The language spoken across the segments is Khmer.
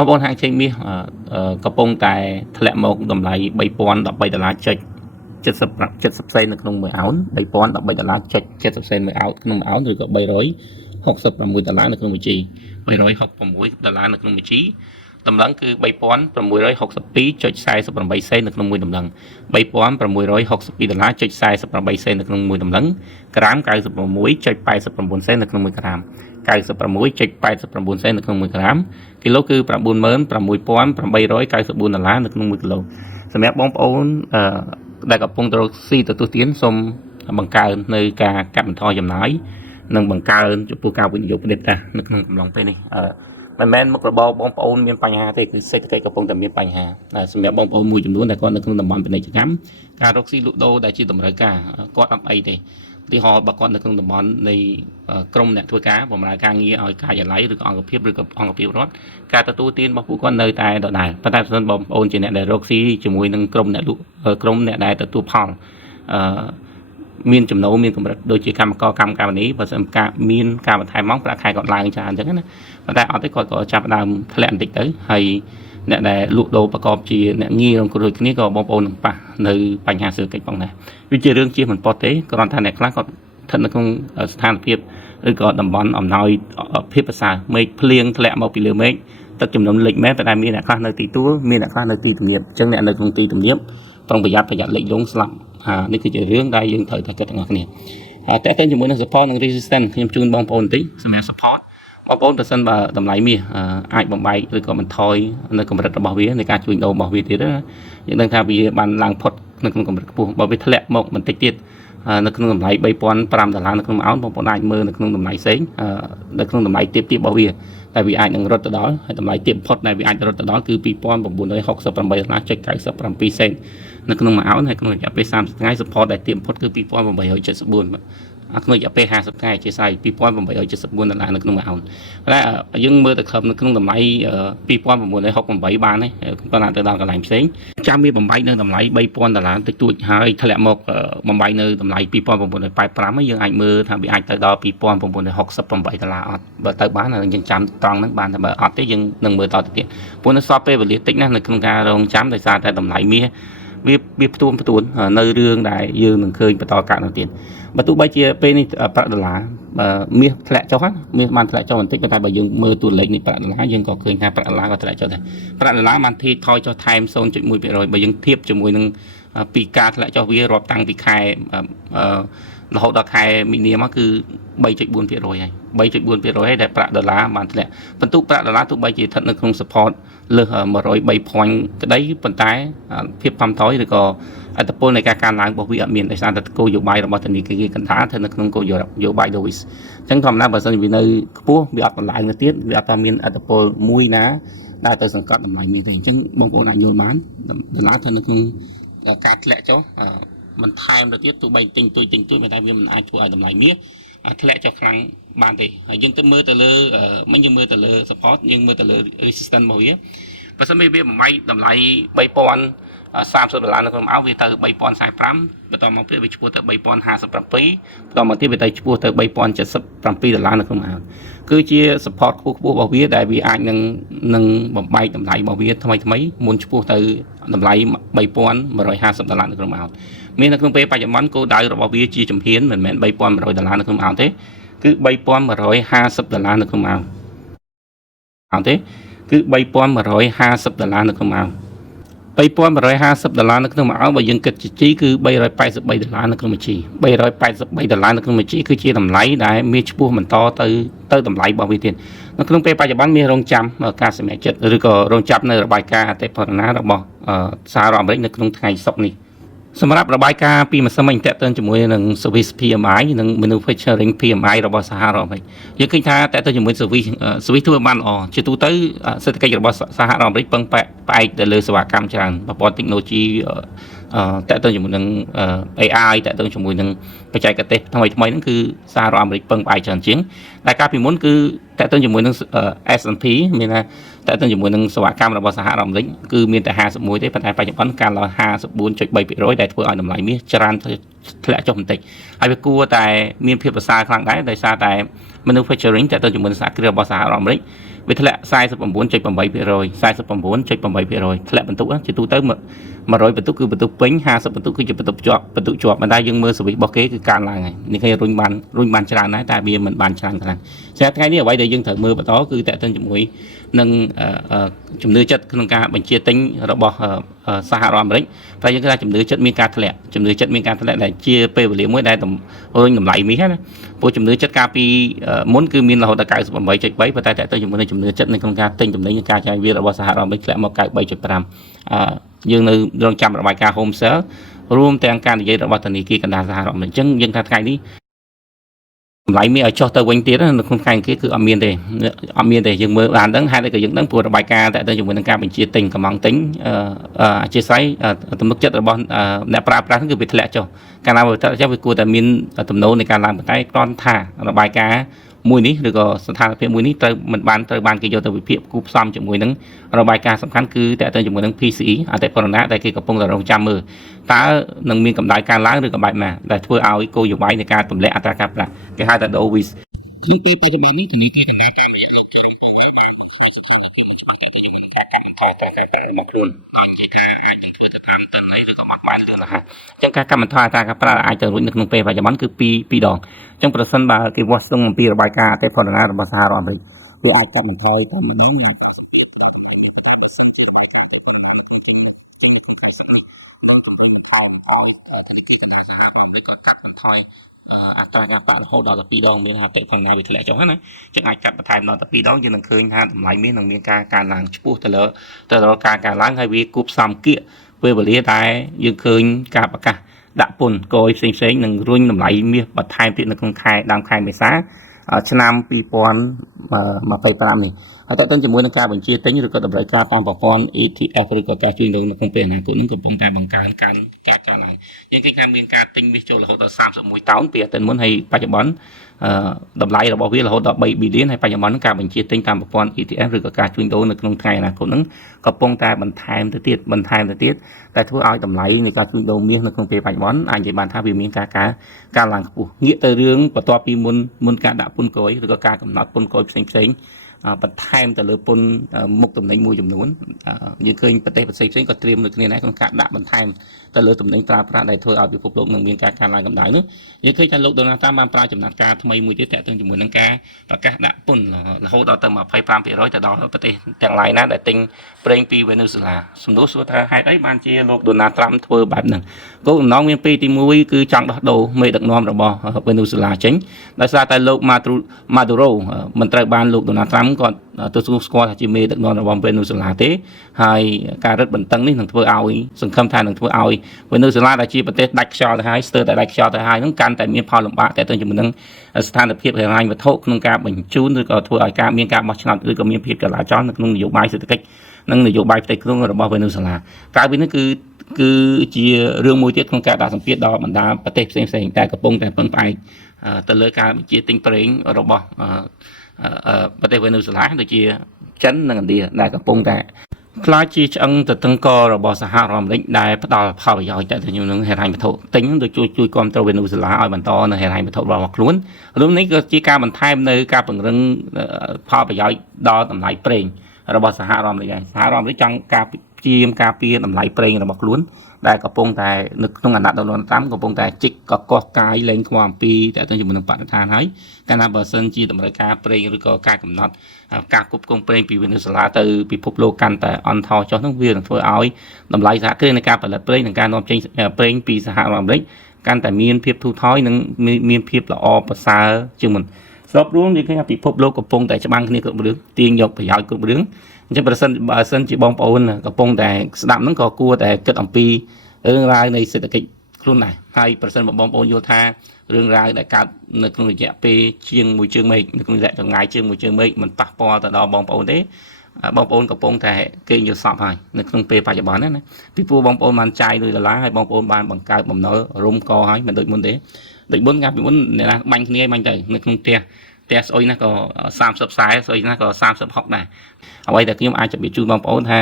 បងប្អូនហាងចេញមាសកំពុងតែធ្លាក់មកតម្លៃ$3013ចុច70សេននៅក្នុង1អោន$3013ចុច70សេន1អោនក្នុង1អោនឬក៏$366នៅក្នុងមួយជី$366នៅក្នុងមួយជីតម្លឹងគឺ$3662.48សេននៅក្នុងមួយតម្លឹង$3662.48សេននៅក្នុងមួយតម្លឹងក្រាម96.89សេននៅក្នុង1ក្រាម96.89សេននៅក្នុង1ក្រាមគីឡូគឺ$96,894នៅក្នុង1គីឡូសម្រាប់បងប្អូនដែលកំពុងទៅស៊ីទទួលទានសូមបង្កើននៅការកាត់បន្ថយចំណាយនិងបង្កើនចំពោះការវិនិយោគផ្ដេសផ្ដាសនៅក្នុងកំឡុងពេលនេះមិនមែនមុខរបរបងប្អូនមានបញ្ហាទេគឺសេដ្ឋកិច្ចកំពុងតែមានបញ្ហាសម្រាប់បងប្អូនមួយចំនួនដែលគាត់នៅក្នុងតំបន់ពាណិជ្ជកម្មការរកស៊ីលក់ដូរដែលជាតម្រូវការគាត់អត់អីទេឧទាហរណ៍បើគាត់នៅក្នុងតំបន់នៃក្រមអ្នកធ្វើការបម្រើការងារឲ្យការិយាល័យឬក៏អង្គភាពឬក៏អង្គភាពរដ្ឋការទទួលទានរបស់ពួកគាត់នៅតែដដែលប៉ុន្តែបើសិនបងប្អូនជាអ្នកដែលរកស៊ីជាមួយនឹងក្រមអ្នកលក់ក្រមអ្នកដែលទទួលផលមានចំណូលមានកម្រិតដូចជាកម្មករកម្មការនីបើសិនការមានការបន្ថែមម៉ោងប្រាក់ខែគាត់ឡើងច្រើនអញ្ចឹងណាប៉ុន្តែអត់ទេគាត់ក៏ចាប់ដើមធ្លាក់បន្តិចទៅហើយអ្នកដែលលក់ដូរប្រកបជាអ្នកងាររងគ្រោះគ្នាក៏បងប្អូននឹងប៉ះនៅបញ្ហាសេដ្ឋកិច្ចផងដែរវាជារឿងជៀសមិនផុតទេគ្រាន់តែអ្នកខ្លះគាត់ស្ថិតនៅក្នុងស្ថានភាពឬក៏តំបន់អំណោយភាពប្រសើរមេឃភ្លៀងធ្លាក់មកពីលើមេឃទឹកជំនន់លិចមែនតែមានអ្នកខ្លះនៅទីទួលមានអ្នកខ្លះនៅទីទំនាបអញ្ចឹងអ្នកនៅក្នុងទីទំនាបប្រុងប្រយ័ត្នលិចលង់ស្លាប់នេះគឺជារឿងដែលយើងត្រូវតែគិតទាំងអស់គ្នាតែតែជាមួយនឹង support និង resistance ខ្ញុំជូនបងប្អូនបន្តិចសម្រាប់ support បងប្អូនប្រសិនបើតម្លៃមាសអាចបំបែកឬក៏បន្ថយនៅកម្រិតរបស់វានៃការជួញដូររបស់វាទៀតណាយើងដឹងថាវាបានឡើងផុតនៅក្នុងកម្រិតខ្ពស់បើវាធ្លាក់មកបន្តិចទៀតនៅក្នុងតម្លៃ$3,500នៅក្នុងអោនបងប្អូនអាចមើលនៅក្នុងតម្លៃផ្សេងនៅក្នុងតម្លៃទាបរបស់វាតែវាអាចនឹងរត់ទៅដល់ហើយតម្លៃទាបបំផុតដែលវាអាចរត់ទៅដល់គឺ$2,968.97សេននៅក្នុងមួយអោនហើយក្នុងរយៈពេល30ថ្ងៃ support ដែលទាបបំផុតគឺ$2,874ក្នុងរយៈពេល50ថ្ងៃជាស្អី$2,874នៅក្នុងមួយអោនតែយើងមើលទៅខំនៅក្នុងតម្លៃ$2,968បានទេប៉ុន្តែទៅដល់កន្លែងផ្សេងចាំវាបំបែកនៅតម្លៃ$3,000តិចតួចហើយធ្លាក់មកបំបែកនៅតម្លៃ$2,985ហើយយើងអាចមើលថាវាអាចទៅដល់$2,968អត់បើទៅបានយើងចាំត្រង់ហ្នឹងបានតែបើអត់ទេយើងនឹងមើលតទៅទៀតព្រោះនៅសល់ពេលវេលាតិចណាស់នៅក្នុងការរងចាំដោយសារតែតម្លៃមាសវាផ្ទួននៅរឿងដែលយើងនឹងឃើញបន្តកើតនៅទៀតបើទោះបីជាពេលនេះប្រាក់ដុល្លារមាសធ្លាក់ចុះមាសបានធ្លាក់ចុះបន្តិចប៉ុន្តែបើយើងមើលតួលេខនៃប្រាក់ដុល្លារយើងក៏ឃើញថាប្រាក់ដុល្លារក៏ធ្លាក់ចុះដែរប្រាក់ដុល្លារបានថយចុះថែម 0.1% បើយើងធៀបជាមួយនឹងពីការធ្លាក់ចុះវារាប់តាំងពីខែរហូតដល់ខែមីនាមកគឺ 3.4% ហើយ 3.4% ហើយដែលប្រាក់ដុល្លារបានធ្លាក់បន្ទុកប្រាក់ដុល្លារទោះបីជាស្ថិតនៅក្នុង support លើស103 point ក្តីប៉ុន្តែភាពថមថយឬក៏អត្តពលនៃការកើនឡើងរបស់វាអត់មានដោយសារតែគោលនយោបាយរបស់ធនាគារកណ្ដាលទៅនៅក្នុងគោលនយោបាយ Lewis អញ្ចឹងធម្មតាបើសិនជាវានៅខ្ពស់វាអត់បន្លែងទៅទៀតវាអត់មានអត្តពលមួយណាដែលទៅសង្កត់តម្លៃមានទេអញ្ចឹងបងប្អូនអាចយល់បានដុល្លារទៅនៅក្នុងការធ្លាក់ចុះមិនថែមទៅទៀតទោះបីទិញទួយតែវាមិនអាចធ្វើឲ្យតម្លៃមាសធ្លាក់ចុះខ្លាំងបានទេហើយយើងទៅមើលទៅលើមិនយើងមើលទៅលើ support យើងមើលទៅលើ resistance របស់វាបើសិនវាបំបីតម្លៃ$3,030នៅក្នុងអោវាទៅ$3,045បន្តមកទៀតវាឈ្មោះទៅ$3,057បន្តមកទៀតវាទៅឈ្មោះទៅ$3,077នៅក្នុងអោគឺជា support ខ្ពស់របស់វាដែលវាអាចនឹងបំបែកតម្លៃរបស់វាថ្មីមុនឈ្មោះទៅតម្លៃ$3,150នៅក្នុងអោមាននៅក្នុងពេលបច្ចុប្បន្នគោលដៅរបស់វាជាជំហានមិនមែន$3,100នៅក្នុងអោទេគឺ$3,150នៅក្នុងអោទេគឺ$3,150នៅក្នុងអោ$3,150នៅក្នុងមួយអោបើយើងគិតជាជីគឺ$383នៅក្នុងមួយជី$383នៅក្នុងមួយជីគឺជាតម្លៃដែលមានឈ្មោះបន្តទៅតម្លៃរបស់វាទៀតនៅក្នុងពេលបច្ចុប្បន្នមានរងចាំការសម្រេចចិត្តឬក៏រងចាំនៅរបាយការណ៍អតិផរណារបស់សហរដ្ឋអាមេរិកនៅក្នុងថ្ងៃសុក្រនេះសម្រាប់របាយការណ៍ពីម្សិលមិញតេតិនជាមួយនឹង Service PMI និង Manufacturing PMI របស់សហរដ្ឋអាមេរិកយើងឃើញថាតេតិនជាមួយ Service ធ្វើបានល្អជាទូទៅសេដ្ឋកិច្ចរបស់សហរដ្ឋអាមេរិកពឹងផ្អែកទៅលើសេវាកម្មច្រើនប្រព័ន្ធ technology តេតិនជាមួយនឹង AI តេតិនជាមួយនឹងបច្ចេកទេសថ្មីហ្នឹងគឺសហរដ្ឋអាមេរិកពឹងផ្អែកច្រើនជាងតែកាលពីមុនគឺតេតិនជាមួយនឹង S&P មានថាតេតិនជាមួយនឹងសេវាកម្មរបស់សហរដ្ឋអាមេរិកគឺមានតែ51ទេប៉ុន្តែបច្ចុប្បន្នកើនឡើង 54.3% ដែលធ្វើឲ្យតម្លៃមាសច្រើនធ្លាក់ចុះបន្តិចហើយវាគួរតែមានភាពប្រសើរខ្លាំងដែរដោយសារតែ manufacturing តេតិនជាមួយនឹងសហគ្រាសរបស់សហរដ្ឋអាមេរិក វាធ្លាក់49.8% 49.8%ធ្លាក់បន្ទុកជាទូទៅ100បន្ទុកគឺបន្ទុកពេញ50បន្ទុកគឺជាបន្ទុកជាប់បន្ទុកជាប់ប៉ុន្តែយើងមើលសវិសរបស់គេគឺកើនឡើងហើយនេះគេរុញបានច្រើនដែរតែវាមិនបានច្រើនខ្លាំងស្រាប់ថ្ងៃនេះអ្វីដែលយើងត្រូវមើលបន្តគឺតើតើជាមួយនឹងជំនឿចិត្តក្នុងការបញ្ជាទិញរបស់សហរដ្ឋអាមេរិកតែយើងគិតថាជំនឿចិត្តមានការធ្លាក់ដែលជាពេលវេលាមួយដែលរុញតម្លៃមាសណាព្រោះជំនឿចិត្តកាលពីមុនគឺមានរហូតដល់98.3ប៉ុន្តែតើតើជាមួយនឹងជំនឿចិត្តនៅក្នុងការទិញទំនិញនិងការចាយវាយរបស់សហរដ្ឋអាមេរិកធ្លាក់មក93.5យើងនៅរងចាំរបាយការណ៍ Home Sale រួមទាំងការនិយាយរបស់ធនាគារកណ្ដាលសហរដ្ឋអាមេរិកអញ្ចឹងយើងថាថ្ងៃនេះតម្លៃមានឲ្យចុះទៅវិញទៀតនៅក្នុងថ្ងៃនេះគឺអត់មានទេយើងមើលបានដឹងហេតុអីក៏យើងដឹងព្រោះរបាយការណ៍តែជាមួយនឹងការបញ្ជាទិញកំងទិញអធិស្ឋានទំនុកចិត្តរបស់អ្នកប្រើប្រាស់គឺវាធ្លាក់ចុះកាលណាវាធ្លាក់ចុះវាគួរតែមានទំនោរនៃការឡើងបន្តែគ្រាន់ថារបាយការណ៍មួយនេះឬក៏ស្ថានភាពមួយនេះត្រូវបានគេយកទៅវិភាគគូផ្សំជាមួយនឹងរបាយការណ៍សំខាន់គឺតើទៅជាមួយនឹង PCE អតិផរណៈដែលគេកំពុងតែរងចាំមើលតើនឹងមានកម្ដៅកើនឡើងឬក៏បែបណាដែលធ្វើឲ្យគោលនយោបាយនៃការទម្លាក់អត្រាការប្រាក់គេហៅថា dovish ក្នុងពេលបច្ចុប្បន្ននេះធនាគារកណ្ដាលការងារថោតតែមកខ្លួនអាចធ្វើទៅតាមតិន័យឬក៏មកបានទៅណាអញ្ចឹងការកាត់បន្ថយអត្រាការប្រាក់អាចទៅរួចនៅក្នុងពេលបច្ចុប្បន្នគឺ2ដងអញ្ចឹងប្រសិនបើគេវាស់ស្ទង់អំពីរបាយការណ៍អតិផរណៈរបស់សហរដ្ឋអាមេរិកវាអាចកាត់បន្ថយតាមនេះអត្រាការប្រាក់រហូតដល់12ដងមានថាខាងណាវាធ្លាក់ចុះណាចឹងអាចកាត់បន្ថែមដល់12ដងយើងនឹងឃើញថាតម្លៃមាសនឹងមានការកើនឡើងឆ្ពោះទៅលើការកើនឡើងហើយវាគូផ្សំគៀកពេលវេលាតែយើងឃើញការប្រកាសដាក់ពន្ធគយផ្សេងនឹងរុញតម្លៃមាសបន្ថែមទៀតនៅក្នុងដើមខែមេសាឆ្នាំ2025នេះហើយតើតើជាមួយនឹងការបញ្ជាទិញឬក៏តម្រូវការតាមប្រព័ន្ធ ETF ឬក៏ការជួញដូរនៅក្នុងពេលអនាគតនឹងកំពុងតែបង្កើនការឡើងយើងឃើញថាមានការទិញមាសចូលរហូតដល់31តោនពីអតីតមុនហើយបច្ចុប្បន្នតម្លៃរបស់វារហូតដល់3 billion ហើយបច្ចុប្បន្នការបញ្ជាទិញតាមប្រព័ន្ធ ETF ឬក៏ការជួញដូរនៅក្នុងថ្ងៃអនាគតនឹងកំពុងតែបន្ថែមទៅទៀតតែធ្វើឲ្យតម្លៃនៃការជួញដូរមាសនៅក្នុងពេលបច្ចុប្បន្នអាចនិយាយបានថាវាមានការឡើងខ្ពស់ងាកទៅរឿងបន្ទាប់ពីមុនការដាក់ពន្ធគយឬក៏ការកំណត់ពន្ធគយផ្សេងបន្ថែមទៅលើពន្ធមុខទំនិញមួយចំនួនយើងឃើញប្រទេសផ្សេងក៏ត្រៀមដូចគ្នាដែរក្នុងការដាក់បន្ថែមទៅលើទំនិញប្រើប្រាស់ដែលធ្វើឲ្យពិភពលោកនឹងមានការកើនឡើងកម្ដៅនោះយើងឃើញថាលោកដូណាល់ត្រាំបានប្រើចំណាត់ការថ្មីមួយទៀតតាក់ទងជាមួយនឹងការប្រកាសដាក់ពន្ធរហូតដល់ទៅ 25% ទៅដល់ប្រទេសទាំងឡាយណាដែលទិញប្រេងពីវេណេស៊ុយឡាសំណួរសួរថាហេតុអីបានជាលោកដូណាល់ត្រាំធ្វើបែបហ្នឹងគោលបំណងមានពីរទី1គឺចង់ដោះដូរមេដឹកនាំរបស់វេណេស៊ុយឡាចេញដោយសារតែលោកម៉ាឌូរ៉ូមិនត្រូវបានលោកដូណាល់ត្រាំគាត់ទទួលស្គាល់ថាជាមេដឹកនាំរបស់វេណេស៊ុយឡាទេហើយការរឹតបន្តឹងនេះនឹងធ្វើឲ្យសង្ឃឹមថានឹងធ្វើឲ្យវេណេស៊ុយឡាដែលជាប្រទេសដាច់ខ្យល់ទៅហើយស្ទើរតែដាច់ខ្យល់ទៅហើយនឹងកាន់តែមានផលលំបាកតែទៅជាមួយនឹងស្ថានភាពហិរញ្ញវត្ថុក្នុងការបញ្ជូនឬក៏ធ្វើឲ្យការមានការបោះឆ្នោតឬក៏មានភាពចលាចលនៅក្នុងនយោបាយសេដ្ឋកិច្ចនិងនយោបាយផ្ទៃក្នុងរបស់វេណេស៊ុយឡាក្រៅពីនេះគឺជារឿងមួយទៀតក្នុងការដាក់សម្ពាធដល់បណ្ដាប្រទេសផ្សេងៗតែកំពុងតែពឹងផ្អែកទៅលើការបញ្ជាទិញប្រេងរបស់ប្រទេសវេណេស៊ុយឡាដូចជាចិននិងឥណ្ឌាដែលកំពុងតែខ្លាចជាឆ្អឹងទៅតឹងករបស់សហរដ្ឋអាមេរិកដែលផ្ដល់ផលប្រយោជន៍ទៅនឹងហិរញ្ញវត្ថុទិញដូចជួយគ្រប់គ្រងវេណេស៊ុយឡាឲ្យបន្តនៅហិរញ្ញវត្ថុរបស់ខ្លួនរួមនេះក៏ជាការបន្ថែមនៅការពង្រឹងផលប្រយោជន៍ដល់តម្លៃប្រេងរបស់សហរដ្ឋអាមេរិកសហរដ្ឋអាមេរិកចង់ការពារតម្លៃប្រេងរបស់ខ្លួនដែលកំពុងតែនៅក្នុងអាណត្តិដូណាល់ត្រាំកំពុងតែជីកកកោះកាយលែងខ្វល់អំពីតែទៅជាមួយនឹងបរិស្ថានហើយកាលណាបើសិនជាតម្រូវការប្រេងឬក៏ការកំណត់ការគ្រប់គ្រងប្រេងពីវេណេស៊ុយឡាទៅពិភពលោកកាន់តែអន់ថយចុះនោះវានឹងធ្វើឲ្យតម្លៃសហគ្រាសនៃការផលិតប្រេងនិងការនាំចេញប្រេងពីសហរដ្ឋអាមេរិកកាន់តែមានភាពធូរថយនិងមានភាពល្អប្រសើរជាងមុនសរុបរួមយើងឃើញថាពិភពលោកកំពុងតែច្បាំងគ្នាគ្រប់រឿងទាញយកប្រយោជន៍គ្រប់រឿងអញ្ចឹងបើសិនជាបងប្អូនកំពុងតែស្ដាប់ហ្នឹងក៏គួរតែគិតអំពីរឿងរ៉ាវនៃសេដ្ឋកិច្ចខ្លួនដែរហើយប្រសិនបើបងប្អូនយល់ថារឿងរ៉ាវដែលកើតនៅក្នុងរយៈពេលជាង1ជើងមេឃនៅក្នុងរយៈចម្ងាយជាង1ជើងមេឃមិនប៉ះពាល់ទៅដល់បងប្អូនទេបងប្អូនកំពុងតែគេងយល់សពហើយនៅក្នុងពេលបច្ចុប្បន្នណាពីព្រោះបងប្អូនបានចាយលុយដុល្លារហើយបងប្អូនបានបង្កើតបំណុលរុំកហើយមិនដូចមុនទេដូចមុនកាលពីមុនអ្នកណាបាញ់គ្នាបាញ់ទៅនៅក្នុងផ្ទះស្អុយណាក៏30 40ស្អុយណាក៏30 60ដែរអ្វីដែលខ្ញុំអាចជម្រាបជូនបងប្អូនថា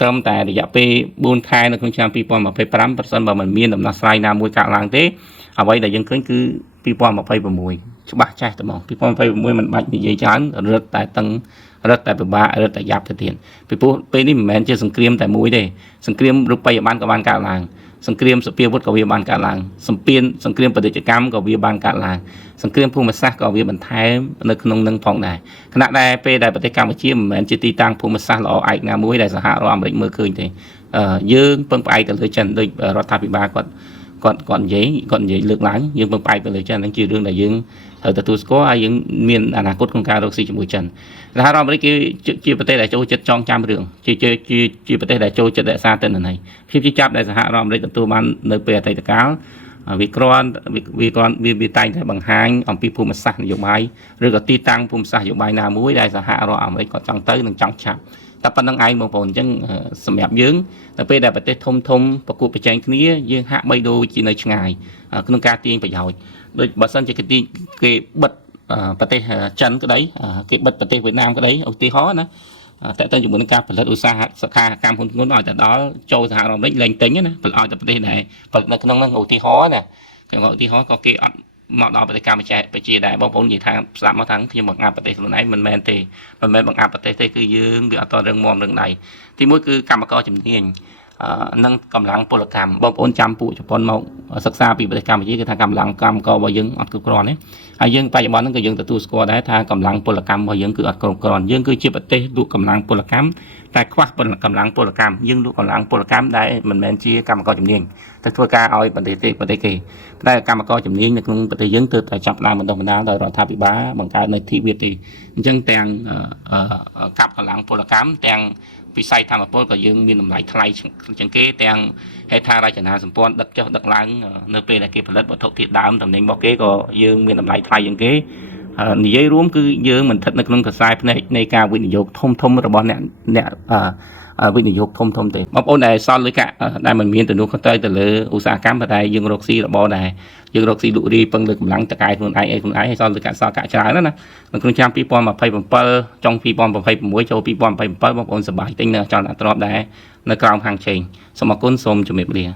ត្រឹមតែរយៈពេល4ខែនៅក្នុងឆ្នាំ2025ប្រសិនបើមិនមានដំណោះស្រាយណាមួយកើតឡើងទេអ្វីដែលយើងឃើញគឺ2026ច្បាស់ចាស់តែហ្មង2026មិនបាច់និយាយច្រើនរឹតតែតឹង រត់តែពិបាករត់តែយ៉ាប់ទៅទៀតពីព្រោះពេលនេះមិនមែនជាសង្គ្រាមតែមួយទេសង្គ្រាមរូបិយប័ណ្ណក៏បានកើតឡើងសង្គ្រាមសពាវុធក៏វាបានកើតឡើងសង្គ្រាមពាណិជ្ជកម្មក៏វាបានកើតឡើងសង្គ្រាមភូមិសាស្ត្រក៏វាបន្ថែមនៅក្នុងនឹងផងដែរខណៈដែលពេលដែលប្រទេសកម្ពុជាមិនមែនជាទីតាំងភូមិសាស្ត្រល្អឯកណាមួយដែលសហរដ្ឋអាមេរិកមើលឃើញទេយើងពឹងផ្អែកទៅលើចិនដោយរដ្ឋាភិបាលគាត់និយាយលើកឡើងយើងពឹងផ្អែកទៅលើចិនហ្នឹងជារឿងដែលយើងត្រូវទទួលស្គាល់ហើយយើងមានអនាគតក្នុងការរកស៊ីជាមួយចិនសហរដ្ឋអាមេរិកគឺជាប្រទេសដែលចូលចិត្តចងចាំរឿងជាប្រទេសដែលចូលចិត្តរក្សាទិន្នន័យភាពជាចាប់ដែលសហរដ្ឋអាមេរិកទទួលបាននៅពេលអតីតកាលវាតែងតែបង្ហាញអំពីភូមិសាស្ត្រនយោបាយឬក៏ទីតាំងភូមិសាស្ត្រនយោបាយណាមួយដែលសហរដ្ឋអាមេរិកគាត់ចង់ទៅនិងចង់ឆាប់តែប៉ុណ្្នឹងឯងបងប្អូនអញ្ចឹងសម្រាប់យើងទៅពេលដែលប្រទេសធំប្រកួតប្រជែងគ្នាយើងហាក់បីដូចជានៅឆ្ងាយក្នុងការទាញប្រយោជន៍ដូចបើសិនជាគេបិទប្រទេសចិនក្តីគេបិទប្រទេសវៀតណាមក្តីឧទាហរណ៍ណាតែទៅជាមួយនឹងការផលិតឧស្សាហកម្មហ៊ុនធ្ងន់ឲ្យតែដល់ចូលសហរដ្ឋអាមេរិកលែងទិញណាផលិតឲ្យតែប្រទេសដែលផលិតនៅក្នុងហ្នឹងឧទាហរណ៍ណាគេឧទាហរណ៍ក៏គេអត់មកដល់ប្រទេសកម្ពុជាដែរបងប្អូននិយាយថាស្ដាប់មកថាខ្ញុំបង្អាប់ប្រទេសខ្លួនឯងមិនមែនទេមិនមែនបង្អាប់ប្រទេសទេគឺយើងវាអត់តរឹងមាំរឹងដៃទីមួយគឺកម្មករជំនាញនិងកម្លាំងពលកម្មបងប្អូនចាំពួកជប៉ុនមកសិក្សាពីប្រទេសកម្ពុជាគឺថាកម្លាំងកម្មកររបស់យើងអត់គ្រប់គ្រាន់ទេហើយយើងបច្ចុប្បន្នហ្នឹងក៏យើងទទួលស្គាល់ដែរថាកម្លាំងពលកម្មរបស់យើងគឺអត់គ្រប់គ្រាន់យើងគឺជាប្រទេសលក់កម្លាំងពលកម្មតែខ្វះកម្លាំងពលកម្មយើងលក់កម្លាំងពលកម្មដែលមិនមែនជាកម្មករជំនាញតែធ្វើការឲ្យប្រទេសគេតែកម្មករជំនាញនៅក្នុងប្រទេសយើងទើបតែចាប់ផ្ដើមបណ្ដុះបណ្ដាលដោយរដ្ឋាភិបាលបង្កើតនៅធីបទេអញ្ចឹងទាំងកាប់កម្លាំងពលកម្មទាំងវិស័យធម្មពលក៏យើងមានតម្លៃថ្លៃជាងគេទាំងហេដ្ឋារចនាសម្ព័ន្ធដឹកចុះដឹកឡើងនៅពេលដែលគេផលិតវត្ថុធាតុដើមតំណែងរបស់គេក៏យើងមានតម្លៃថ្លៃជាងគេនិយាយរួមគឺយើងមិនស្ថិតនៅក្នុងខ្សែភ្នែកនៃការវិនិយោគធំរបស់អ្នកវិនិយោគធំទេបងប្អូនដែលសល់លុយកាក់ដែលមិនមានទំនួលខុសត្រូវទៅលើឧស្សាហកម្មប៉ុន្តែយើងរកស៊ីរបរដែរយើងរកស៊ីលក់រីពឹងលើកម្លាំងតកែខ្លួនឯងឲ្យសល់លុយកាក់សល់កាក់ច្រើនណានៅក្នុងឆ្នាំ2027ចុង2026ចូល2027បងប្អូនសប្បាយទិញនៅអចលនទ្រព្យដែរនៅក្រោមហាងឆេងសូមអរគុណសូមជម្រាបលា